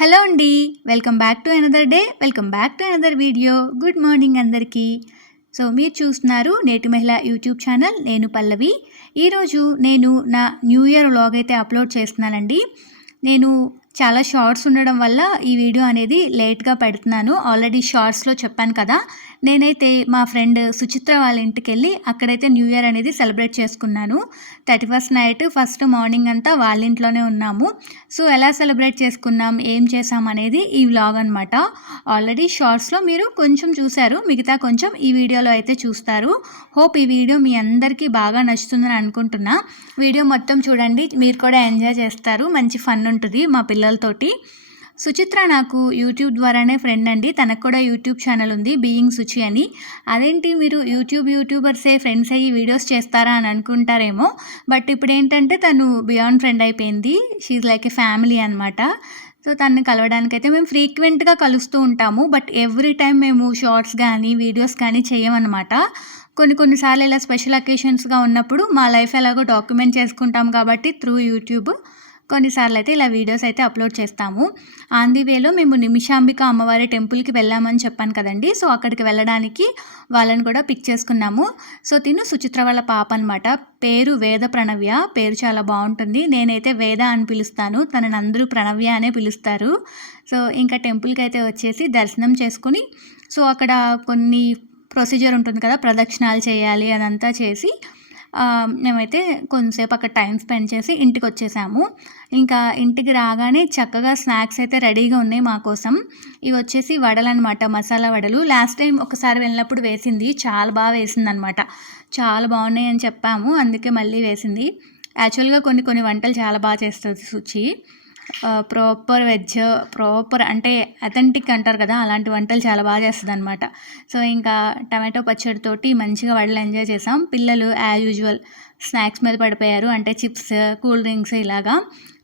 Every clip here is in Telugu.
హలో అండి. Welcome back to another day. Welcome back to another video. Good morning అందరికీ. సో మీరు చూస్తున్నారు నేటి మహిళ యూట్యూబ్ ఛానల్. నేను పల్లవి. ఈరోజు నేను నా న్యూ ఇయర్ వ్లాగ్ అయితే అప్లోడ్ చేస్తున్నానండి. నేను చాలా షార్ట్స్ ఉండడం వల్ల ఈ వీడియో అనేది లేట్గా పెడుతున్నాను. ఆల్రెడీ షార్ట్స్లో చెప్పాను కదా, నేనైతే మా ఫ్రెండ్ సుచిత్ర వాళ్ళ ఇంటికి వెళ్ళి అక్కడైతే న్యూ ఇయర్ అనేది సెలబ్రేట్ చేసుకున్నాను. 31st నైట్, ఫస్ట్ మార్నింగ్ అంతా వాళ్ళ ఇంట్లోనే ఉన్నాము. సో ఎలా సెలబ్రేట్ చేసుకున్నాం, ఏం చేసాం అనేది ఈ వ్లాగ్ అనమాట. ఆల్రెడీ షార్ట్స్లో మీరు కొంచెం చూశారు, మిగతా కొంచెం ఈ వీడియోలో అయితే చూస్తారు. హోప్ ఈ వీడియో మీ అందరికీ బాగా నచ్చుతుందని అనుకుంటున్నా. వీడియో మొత్తం చూడండి, మీరు కూడా ఎంజాయ్ చేస్తారు. మంచి ఫన్ ఉంటుంది మా పిల్లలతోటి. సుచిత్ర నాకు యూట్యూబ్ ద్వారానే ఫ్రెండ్ అండి. తనకు కూడా యూట్యూబ్ ఛానల్ ఉంది, బీయింగ్ సుచి అని. అదేంటి మీరు యూట్యూబర్సే ఫ్రెండ్స్ అయ్యి వీడియోస్ చేస్తారా అని అనుకుంటారేమో. బట్ ఇప్పుడు ఏంటంటే తను బియాండ్ ఫ్రెండ్ అయిపోయింది. షీఈ్ లైక్ ఏ ఫ్యామిలీ అనమాట. సో తనని కలవడానికైతే మేము ఫ్రీక్వెంట్గా కలుస్తూ ఉంటాము. బట్ ఎవ్రీ టైం మేము షార్ట్స్ కానీ వీడియోస్ కానీ చేయమన్నమాట. కొన్నిసార్లు ఇలా స్పెషల్ అకేషన్స్గా ఉన్నప్పుడు మా లైఫ్ ఎలాగో డాక్యుమెంట్ చేసుకుంటాం కాబట్టి త్రూ యూట్యూబ్ కొన్నిసార్లు అయితే ఇలా వీడియోస్ అయితే అప్లోడ్ చేస్తాము. ఆన్ ది వేలో మేము నిమిషాంబిక అమ్మవారి టెంపుల్కి వెళ్ళామని చెప్పాను కదండి. సో అక్కడికి వెళ్ళడానికి వాళ్ళని కూడా పిక్ చేసుకున్నాము. సో తిను సుచిత్ర వాళ్ళ పాప అనమాట. పేరు వేద ప్రణవ్య. పేరు చాలా బాగుంటుంది. నేనైతే వేద అని పిలుస్తాను, తనని అందరూ ప్రణవ్య అనే పిలుస్తారు. సో ఇంకా టెంపుల్కి అయితే వచ్చేసి దర్శనం చేసుకుని, సో అక్కడ కొన్ని ప్రొసీజర్ ఉంటుంది కదా, ప్రదక్షిణాలు చేయాలి, అదంతా చేసి మేమైతే కొంతసేపు అక్కడ టైం స్పెండ్ చేసి ఇంటికి వచ్చేసాము. ఇంకా ఇంటికి రాగానే చక్కగా స్నాక్స్ అయితే రెడీగా ఉన్నాయి మా కోసం. ఇవి వచ్చేసి వడలు అనమాట, మసాలా వడలు. లాస్ట్ టైం ఒకసారి వెళ్ళినప్పుడు వేసింది, చాలా బాగా వేసింది అనమాట. చాలా బాగున్నాయి అని చెప్పాము, అందుకే మళ్ళీ వేసింది. యాక్చువల్గా కొన్ని వంటలు చాలా బాగా చేస్తుంది సుచి. ప్రాపర్ వెజ్, ప్రాపర్ అంటే అథెంటిక్ అంటారు కదా, అలాంటి వంటలు చాలా బాగా చేస్తుంది అనమాట. సో ఇంకా టమాటో పచ్చడితోటి మంచిగా వడలు ఎంజాయ్ చేసాం. పిల్లలు యాజ్ యూజువల్ స్నాక్స్ మీద పడిపోయారు, అంటే చిప్స్, కూల్ డ్రింక్స్ ఇలాగా.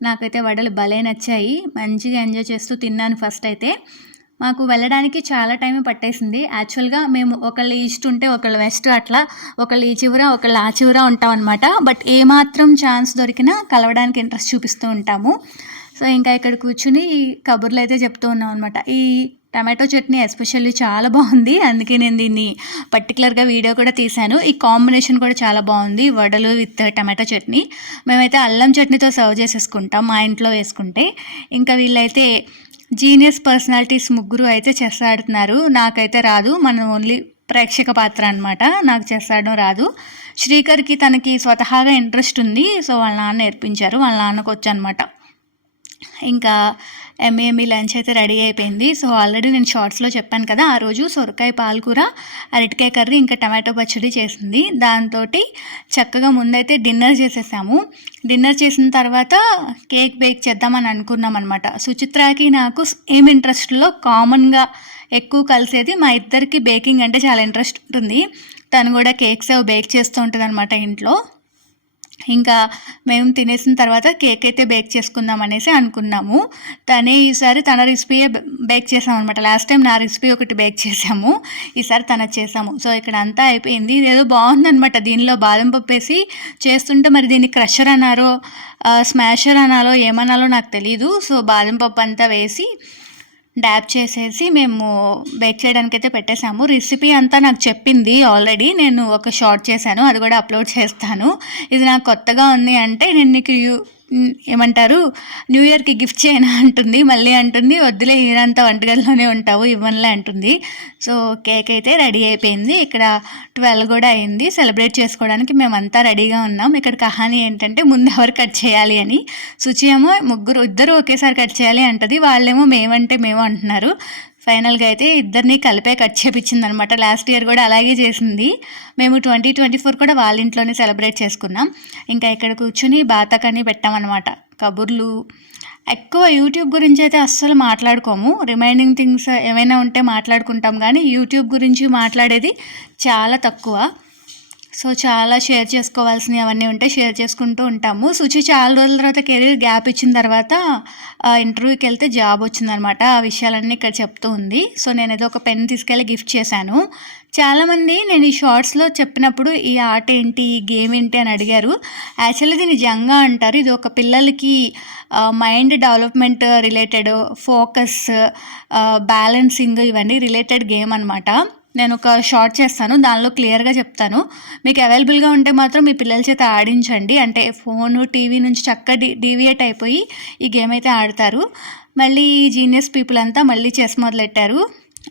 నాకైతే వడలు భలే నచ్చాయి, మంచిగా ఎంజాయ్ చేస్తూ తిన్నాను. ఫస్ట్ అయితే మాకు వెళ్ళడానికి చాలా టైం పట్టేసింది. యాక్చువల్గా మేము ఒకళ్ళు ఈస్ట్ ఉంటే ఒకళ్ళు వెస్ట్, అట్లా ఒకళ్ళు ఈ చివర ఒకళ్ళు ఆ చివర ఉంటాం అనమాట. బట్ ఏమాత్రం ఛాన్స్ దొరికినా కలవడానికి ఇంట్రెస్ట్ చూపిస్తూ ఉంటాము. సో ఇంకా ఇక్కడ కూర్చుని కబుర్లు అయితే చెప్తూ ఉన్నాం అనమాట. ఈ టమాటో చట్నీ ఎస్పెషల్లీ చాలా బాగుంది, అందుకే నేను దీన్ని పర్టికులర్గా వీడియో కూడా తీశాను. ఈ కాంబినేషన్ కూడా చాలా బాగుంది, వడలు విత్ టమాటో చట్నీ. మేమైతే అల్లం చట్నీతో సర్వ్ చేసేసుకుంటాం మా ఇంట్లో వేసుకుంటే. ఇంకా వీళ్ళైతే జీనియస్ పర్సనాలిటీస్ ముగ్గురు అయితే చెస్ ఆడుతున్నారు. నాకైతే రాదు, మనం ఓన్లీ ప్రేక్షక పాత్ర అనమాట. నాకు చెస్ ఆడడం రాదు. శ్రీకర్కి తనకి స్వతహాగా ఇంట్రెస్ట్ ఉంది, సో వాళ్ళ నాన్న నేర్పించారు, వాళ్ళ నాన్నకు వచ్చనమాట. ఇంకా ఎమ్మె లంచ్ అయితే రెడీ అయిపోయింది. సో ఆల్రెడీ నేను షార్ట్స్లో చెప్పాను కదా, ఆ రోజు సొరకాయ పాలకూర, అరటికాయ కర్రీ, ఇంకా టమాటో పచ్చడి చేసింది. దాంతో చక్కగా ముందైతే డిన్నర్ చేసేసాము. డిన్నర్ చేసిన తర్వాత కేక్ బేక్ చేద్దామని అనుకున్నాం అనమాట. సుచిత్రకి నాకు ఏం ఇంట్రెస్ట్లో కామన్గా ఎక్కువ కలిసేది, మా ఇద్దరికి బేకింగ్ అంటే చాలా ఇంట్రెస్ట్ ఉంటుంది. తను కూడా కేక్స్ బేక్ చేస్తూ ఉంటుంది అనమాట ఇంట్లో. ఇంకా మేము తినేసిన తర్వాత కేక్ అయితే బేక్ చేసుకుందాం అనేసి అనుకున్నాము. తనే ఈసారి తన రెసిపీయే బేక్ చేసాము అనమాట. లాస్ట్ టైం నా రెసిపీ ఒకటి బేక్ చేసాము, ఈసారి తనది చేసాము. సో ఇక్కడ అంతా అయిపోయింది. ఇదేదో బాగుందనమాట, దీనిలో బాదం పప్పు వేసి చేస్తుంటే, మరి దీన్ని క్రషర్ అన్నారో స్మాషర్ అనాలో ఏమనాలో నాకు తెలీదు. సో బాదం పప్పు అంతా వేసి డ్యాప్ చేసేసి మేము బేక్ చేయడానికి అయితే పెట్టేశాము. రెసిపీ అంతా నాకు చెప్పింది ఆల్రెడీ, నేను ఒక షార్ట్ చేశాను, అది కూడా అప్లోడ్ చేస్తాను. ఇది నాకు కొత్తగా ఉంది అంటే, నేను నీకు ఏమంటారు న్యూ ఇయర్కి గిఫ్ట్ చేయనా అంటుంది. మళ్ళీ అంటుంది వద్దులే, ఈరంతా వంటగదిలోనే ఉంటావు, ఇవ్వనులే అంటుంది. సో కేక్ అయితే రెడీ అయిపోయింది. ఇక్కడ 12 కూడా అయింది. సెలబ్రేట్ చేసుకోవడానికి మేమంతా రెడీగా ఉన్నాం. ఇక్కడ కహాని ఏంటంటే, ముందు ఎవరు కట్ చేయాలి అని. సుచి ఏమో ఇద్దరు ఒకేసారి కట్ చేయాలి అంటది, వాళ్ళేమో మేమంటే మేము అంటున్నారు. ఫైనల్గా అయితే ఇద్దరిని కలిపే కట్ చేపించింది అనమాట. లాస్ట్ ఇయర్ కూడా అలాగే చేసింది. మేము 2024 కూడా వాళ్ళ ఇంట్లోనే సెలబ్రేట్ చేసుకున్నాం. ఇంకా ఇక్కడ కూర్చుని బాతకని పెట్టామన్నమాట. కబుర్లు ఎక్కువ యూట్యూబ్ గురించి అయితే అస్సలు మాట్లాడుకోము. రిమైనింగ్ థింగ్స్ ఏమైనా ఉంటే మాట్లాడుకుంటాం, కానీ యూట్యూబ్ గురించి మాట్లాడేది చాలా తక్కువ. సో చాలా షేర్ చేసుకోవాల్సినవి అవన్నీ ఉంటే షేర్ చేసుకుంటూ ఉంటాము. సుచి చాలా రోజుల తర్వాత కెరీర్ గ్యాప్ ఇచ్చిన తర్వాత ఇంటర్వ్యూకి వెళ్తే జాబ్ వచ్చిందనమాట. ఆ విషయాలన్నీ ఇక్కడ చెప్తూ ఉంది. సో నేనేదో ఒక పెన్ తీసుకెళ్ళి గిఫ్ట్ చేశాను. చాలామంది నేను ఈ షార్ట్స్లో చెప్పినప్పుడు ఈ ఆట ఏంటి, ఈ గేమ్ ఏంటి అని అడిగారు. యాక్చువల్లీ దీన్ని జంగా అంటారు. ఇది ఒక పిల్లలకి mind development related, focus, balancing ఇవన్నీ రిలేటెడ్ గేమ్ అనమాట. నేను ఒక షార్ట్ చేస్తాను, దానిలో క్లియర్గా చెప్తాను. మీకు అవైలబుల్గా ఉంటే మాత్రం మీ పిల్లల చేత ఆడించండి. అంటే ఫోను టీవీ నుంచి చక్కగా డీవియేట్ అయిపోయి ఈ గేమ్ అయితే ఆడతారు. మళ్ళీ జీనియస్ పీపుల్ అంతా మళ్ళీ చెస్ మొదలెట్టారు.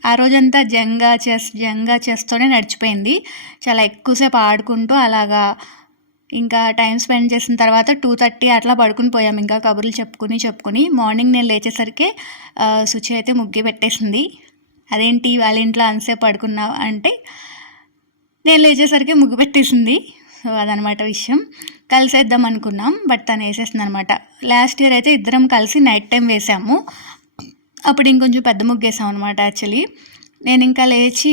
ఆ రోజంతా జంగా చెస్తోనే నడిచిపోయింది. చాలా ఎక్కువసేపు ఆడుకుంటూ అలాగా ఇంకా టైం స్పెండ్ చేసిన తర్వాత 2:30 అట్లా పడుకుని పోయాం. ఇంకా కబుర్లు చెప్పుకుని మార్నింగ్ నేను లేచేసరికి శుచి అయితే ముగ్గు పెట్టేసింది. అదేంటి వాళ్ళ ఇంట్లో అంతసేపు పడుకున్నావు అంటే, నేను లేచేసరికి ముగ్గు పెట్టేసింది. సో అదనమాట విషయం. కలిసేద్దాం అనుకున్నాం, బట్ తను వేసేసింది అనమాట. లాస్ట్ ఇయర్ అయితే ఇద్దరం కలిసి నైట్ టైం వేసాము. అప్పుడు ఇంకొంచెం పెద్ద ముగ్గు వేసాం అనమాట. యాక్చువల్లీ నేను ఇంకా లేచి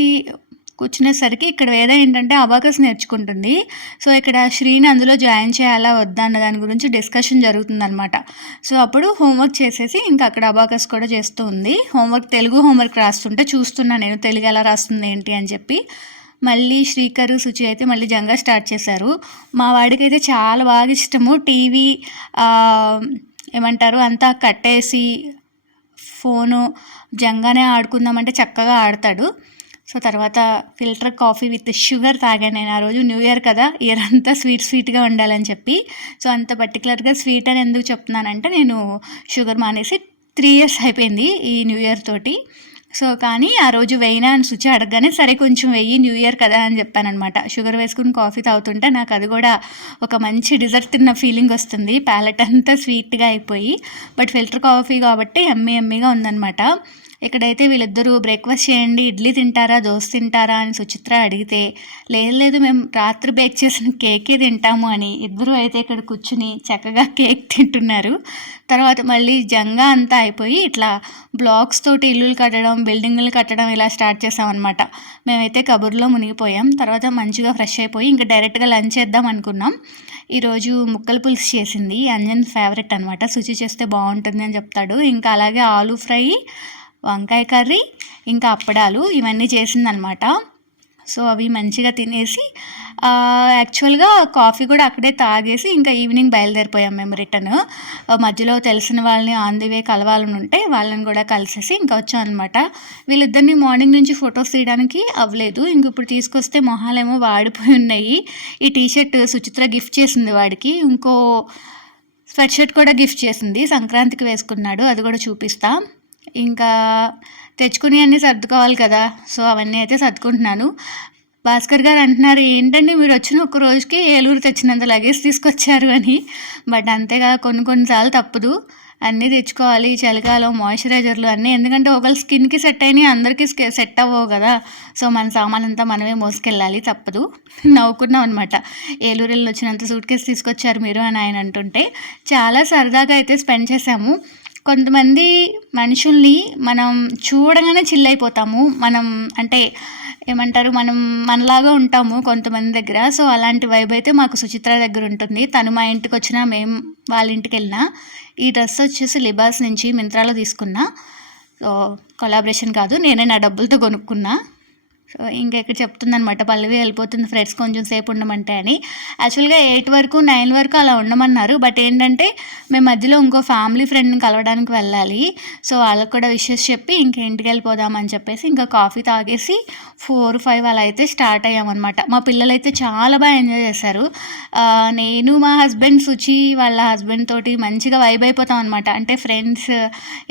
కూర్చునేసరికి ఇక్కడ వేద ఏంటంటే అబాకస్ నేర్చుకుంటుంది. సో ఇక్కడ శ్రీని అందులో జాయిన్ చేయాలా వద్దా అన్న దాని గురించి డిస్కషన్ జరుగుతుందనమాట. సో అప్పుడు హోంవర్క్ చేసేసి ఇంకా అక్కడ అబాకస్ కూడా చేస్తూ ఉంది. తెలుగు హోంవర్క్ రాస్తుంటే చూస్తున్నా నేను, తెలుగు ఎలా రాస్తుంది ఏంటి అని చెప్పి. మళ్ళీ శ్రీకరు శుచి అయితే మళ్ళీ జంగా స్టార్ట్ చేశారు. మా వాడికి అయితే చాలా బాగా ఇష్టము. టీవీ ఏమంటారు అంతా కట్టేసి ఫోను జంగానే ఆడుకుందామంటే చక్కగా ఆడతాడు. సో తర్వాత ఫిల్టర్ కాఫీ విత్ షుగర్ తాగాను నేను ఆ రోజు. న్యూ ఇయర్ కదా, ఇయర్ అంతా స్వీట్గా ఉండాలని చెప్పి. సో అంత పర్టికులర్గా స్వీట్ అని ఎందుకు చెప్తున్నానంటే, నేను షుగర్ మానేసి 3 years అయిపోయింది ఈ న్యూ ఇయర్ తోటి. సో కానీ ఆ రోజు వేయినా అని శుచి అడగగానే సరే కొంచెం వెయ్యి, న్యూ ఇయర్ కదా అని చెప్పానమాట. షుగర్ వేసుకుని కాఫీ తాగుతుంటే నాకు అది కూడా ఒక మంచి డిజర్ట్ తిన్న ఫీలింగ్ వస్తుంది. ప్యాలెట్ అంతా స్వీట్గా అయిపోయి. బట్ ఫిల్టర్ కాఫీ కాబట్టి ఎమ్మీగా ఉందన్నమాట. ఇక్కడైతే వీళ్ళిద్దరూ బ్రేక్ఫాస్ట్ చేయండి, ఇడ్లీ తింటారా దోశ తింటారా అని సుచిత్ర అడిగితే, లేదు మేము రాత్రి బేక్ చేసిన కేకే తింటాము అని ఇద్దరు అయితే ఇక్కడ కూర్చుని చక్కగా కేక్ తింటున్నారు. తర్వాత మళ్ళీ జంగా అంతా అయిపోయి ఇట్లా బ్లాక్స్ తోటి ఇల్లులు కట్టడం, బిల్డింగులు కట్టడం ఇలా స్టార్ట్ చేసామన్నమాట. మేమైతే కబుర్లో మునిగిపోయాం. తర్వాత మంచిగా ఫ్రెష్ అయిపోయి ఇంకా డైరెక్ట్గా లంచ్ చేద్దాం అనుకున్నాం. ఈరోజు ముక్కల పులుసు చేసింది, అంజన్ ఫేవరెట్ అనమాట. శుచి చేస్తే బాగుంటుంది అని చెప్తాడు. ఇంకా అలాగే ఆలూ ఫ్రై, వంకాయ కర్రీ, ఇంకా అప్పడాలు ఇవన్నీ చేసిందనమాట. సో అవి మంచిగా తినేసి యాక్చువల్గా కాఫీ కూడా అక్కడే తాగేసి ఇంకా ఈవినింగ్ బయలుదేరిపోయాం మేము రిటర్న్. మధ్యలో తెలిసిన వాళ్ళని ఆన్ ది వే కలవాలని ఉంటే వాళ్ళని కూడా కలిసేసి ఇంకా వచ్చాం అనమాట. వీళ్ళిద్దరిని మార్నింగ్ నుంచి ఫొటోస్ తీయడానికి అవ్వలేదు. ఇంక ఇప్పుడు తీసుకొస్తే మొహాలేమో వాడిపోయి ఉన్నాయి. ఈ టీషర్ట్ సుచిత్ర గిఫ్ట్ చేసింది వాడికి. ఇంకో స్వెట్ షర్ట్ కూడా గిఫ్ట్ చేసింది, సంక్రాంతికి వేసుకున్నాడు, అది కూడా చూపిస్తా. ఇంకా తెచ్చుకుని అన్నీ సర్దుకోవాలి కదా. సో అవన్నీ అయితే సర్దుకుంటున్నాను. భాస్కర్ గారు అంటున్నారు, ఏంటండి మీరు వచ్చిన ఒక రోజుకి ఏలూరు తెచ్చినంత లగేజ్ తీసుకొచ్చారు అని. బట్ అంతేగా, కొన్నిసార్లు తప్పదు, అన్నీ తెచ్చుకోవాలి. చలికాలం మాయిశ్చరైజర్లు అన్నీ, ఎందుకంటే ఒకళ్ళ స్కిన్కి సెట్ అయినాయి అందరికీ సెట్ అవ్వవు కదా. సో మన సామాన్ అంతా మనమే మోసుకెళ్ళాలి, తప్పదు. నవ్వుకున్నాం అనమాట. ఏలూరు వెళ్ళి వచ్చినంత సూట్ కేసు తీసుకొచ్చారు మీరు అని ఆయన అంటుంటే చాలా సరదాగా అయితే స్పెండ్ చేశాము. కొంతమంది మనుషుల్ని మనం చూడగానే చిల్ అయిపోతాము. మనం అంటే ఏమంటారు, మనం మనలాగా ఉంటాము కొంతమంది దగ్గర. సో అలాంటి వైబ్ అయితే మాకు సుచిత్ర దగ్గర ఉంటుంది. తను మా ఇంటికి వచ్చినా మేము వాళ్ళ ఇంటికి వెళ్ళినా. ఈ డ్రెస్ వచ్చేసి లిబాస్ నుంచి మింత్రాలో తీసుకున్నా. సో కొలాబరేషన్ కాదు, నేనే నా డబ్బులతో కొనుక్కున్నా. సో ఇంకా ఇక్కడ చెప్తుందనమాట, పల్లవి వెళ్ళిపోతుంది ఫ్రెండ్స్ కొంచెం సేపు ఉండమంటే అని. యాక్చువల్గా 8 వరకు 9 వరకు అలా ఉండమన్నారు. బట్ ఏంటంటే మేము మధ్యలో ఇంకో ఫ్యామిలీ ఫ్రెండ్ని కలవడానికి వెళ్ళాలి. సో వాళ్ళకు కూడా విషెస్ చెప్పి ఇంకా ఇంటికి వెళ్ళిపోదామని చెప్పేసి ఇంకా కాఫీ తాగేసి 4-5 అలా అయితే స్టార్ట్ అయ్యామన్నమాట. మా పిల్లలు అయితే చాలా బాగా ఎంజాయ్ చేశారు. నేను మా హస్బెండ్ సుచి వాళ్ళ హస్బెండ్ తోటి మంచిగా వైబ్ అయిపోతాం అనమాట. అంటే ఫ్రెండ్స్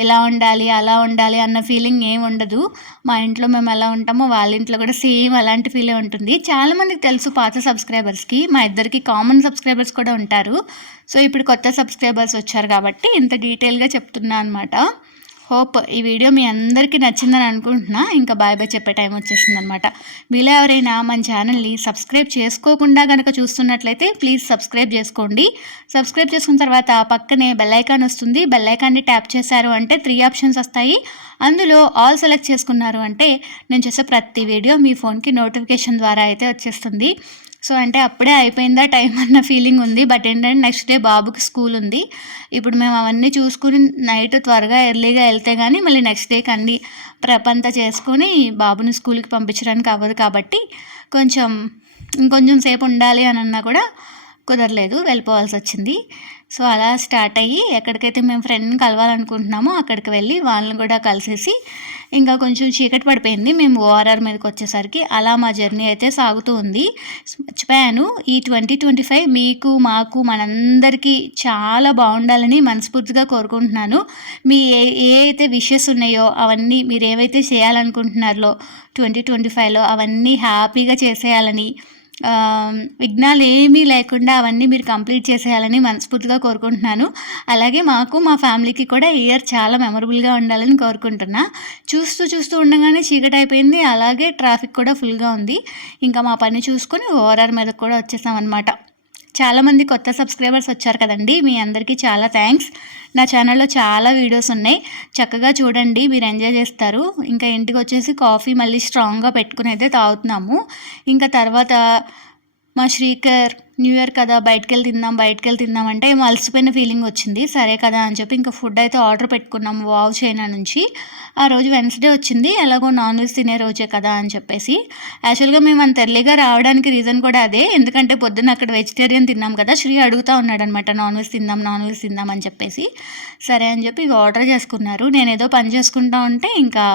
ఇలా ఉండాలి అలా ఉండాలి అన్న ఫీలింగ్ ఏమి ఉండదు. మా ఇంట్లో మేము ఎలా ఉంటామో వాళ్ళ ఇంట్లో కూడా సేమ్ అలాంటి ఫీలే ఉంటుంది. చాలామందికి తెలుసు, పాత సబ్స్క్రైబర్స్కి, మా ఇద్దరికి కామన్ సబ్స్క్రైబర్స్ కూడా ఉంటారు. సో ఇప్పుడు కొత్త సబ్స్క్రైబర్స్ వచ్చారు కాబట్టి ఇంత డీటెయిల్గా చెప్తున్నా అనమాట. హోప్ ఈ వీడియో మీ అందరికీ నచ్చిందని అనుకుంటున్నా. ఇంకా బాయ్ చెప్పే టైం వచ్చేసింది అనమాట. మీలో ఎవరైనా మన ఛానల్ని సబ్స్క్రైబ్ చేసుకోకుండా కనుక చూస్తున్నట్లయితే ప్లీజ్ సబ్స్క్రైబ్ చేసుకోండి. సబ్స్క్రైబ్ చేసుకున్న తర్వాత పక్కనే బెల్ ఐకాన్ వస్తుంది. బెల్ ఐకాన్ని ట్యాప్ చేశారు అంటే 3 ఆప్షన్స్ వస్తాయి. అందులో ఆల్ సెలెక్ట్ చేసుకున్నారు అంటే నేను చేసే ప్రతి వీడియో మీ ఫోన్కి నోటిఫికేషన్ ద్వారా అయితే వచ్చేస్తుంది. సో అంటే అప్పుడే అయిపోయిందా టైం అన్న ఫీలింగ్ ఉంది. బట్ ఏంటంటే నెక్స్ట్ డే బాబుకి స్కూల్ ఉంది. ఇప్పుడు మేము అవన్నీ చూసుకుని నైట్ త్వరగా ఎర్లీగా వెళ్తే కానీ మళ్ళీ నెక్స్ట్ డేకి అన్నీ ప్రెప్ అంతా చేసుకొని బాబుని స్కూల్కి పంపించడానికి అవ్వదు కాబట్టి కొంచెం ఇంకొంచెం సేపు ఉండాలి అని అన్నా కూడా కుదరలేదు, వెళ్ళిపోవాల్సి వచ్చింది. సో అలా స్టార్ట్ అయ్యి ఎక్కడికైతే మేము ఫ్రెండ్ని కలవాలనుకుంటున్నామో అక్కడికి వెళ్ళి వాళ్ళని కూడా కలిసేసి ఇంకా కొంచెం చీకటి పడిపోయింది మేము ఓఆర్ఆర్ మీదకి వచ్చేసరికి. అలా మా జర్నీ అయితే సాగుతూ ఉంది. మర్చిపోయాను, ఈ 2025 మీకు మాకు మనందరికీ చాలా బాగుండాలని మనస్ఫూర్తిగా కోరుకుంటున్నాను. మీ ఏ అయితే విషెస్ ఉన్నాయో అవన్నీ మీరు ఏవైతే చేయాలనుకుంటున్నారో 2025లో అవన్నీ హ్యాపీగా చేసేయాలని, విఘ్నాలు ఏమీ లేకుండా అవన్నీ మీరు కంప్లీట్ చేసేయాలని మనస్ఫూర్తిగా కోరుకుంటున్నాను. అలాగే మాకు మా ఫ్యామిలీకి కూడా ఇయర్ చాలా మెమరబుల్గా ఉండాలని కోరుకుంటున్నా. చూస్తూ ఉండగానే చీకటి అయిపోయింది, అలాగే ట్రాఫిక్ కూడా ఫుల్గా ఉంది. ఇంకా మా పని చూసుకొని ఓఆర్ఆర్ మీదకి కూడా వచ్చేసామన్నమాట. చాలామంది కొత్త సబ్స్క్రైబర్స్ వచ్చారు కదండి, మీ అందరికీ చాలా థ్యాంక్స్. నా ఛానల్లో చాలా వీడియోస్ ఉన్నాయి, చక్కగా చూడండి, మీరు ఎంజాయ్ చేస్తారు. ఇంకా ఇంటికి వచ్చేసి కాఫీ మళ్ళీ స్ట్రాంగ్గా పెట్టుకుని అయితే తాగుతున్నాము. ఇంకా తర్వాత మా శ్రీకర్ న్యూ ఇయర్ కదా బయటకెళ్ళి తిందాం అంటే ఏమో అలసిపోయిన ఫీలింగ్ వచ్చింది. సరే కదా అని చెప్పి ఇంకా ఫుడ్ అయితే ఆర్డర్ పెట్టుకున్నాము వావ్ చైనా నుంచి. ఆ రోజు వెన్స్డే వచ్చింది, ఎలాగో నాన్ వెజ్ తినే రోజే కదా అని చెప్పేసి. యాక్చువల్గా మేము అంత ఎర్లీగా రావడానికి రీజన్ కూడా అదే, ఎందుకంటే పొద్దున్న అక్కడ వెజిటేరియన్ తిన్నాం కదా. శ్రీ అడుగుతూ ఉన్నాడనమాట నాన్ వెజ్ తిందాం అని చెప్పేసి. సరే అని చెప్పి ఇక ఆర్డర్ చేసుకున్నారు. నేను ఏదో పని చేసుకుంటా ఉంటే ఇంకా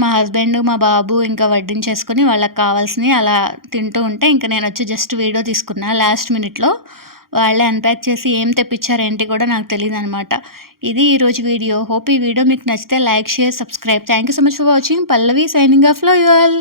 మా హస్బెండ్ మా బాబు ఇంకా వడ్డించేసుకొని వాళ్ళకి కావాల్సినవి అలా తింటూ ఉంటే ఇంకా నేను వచ్చి జస్ట్ వీడియో తీసుకున్నా. లాస్ట్ మినిట్లో వాళ్ళే అన్ప్యాక్ చేసి ఏం తెప్పించారు ఏంటి కూడా నాకు తెలియదు అనమాట. ఇది ఈరోజు వీడియో. హోప్ ఈ వీడియో మీకు నచ్చితే like, share, subscribe. Thank you so much for watching. Pallavi signing off. Love you all.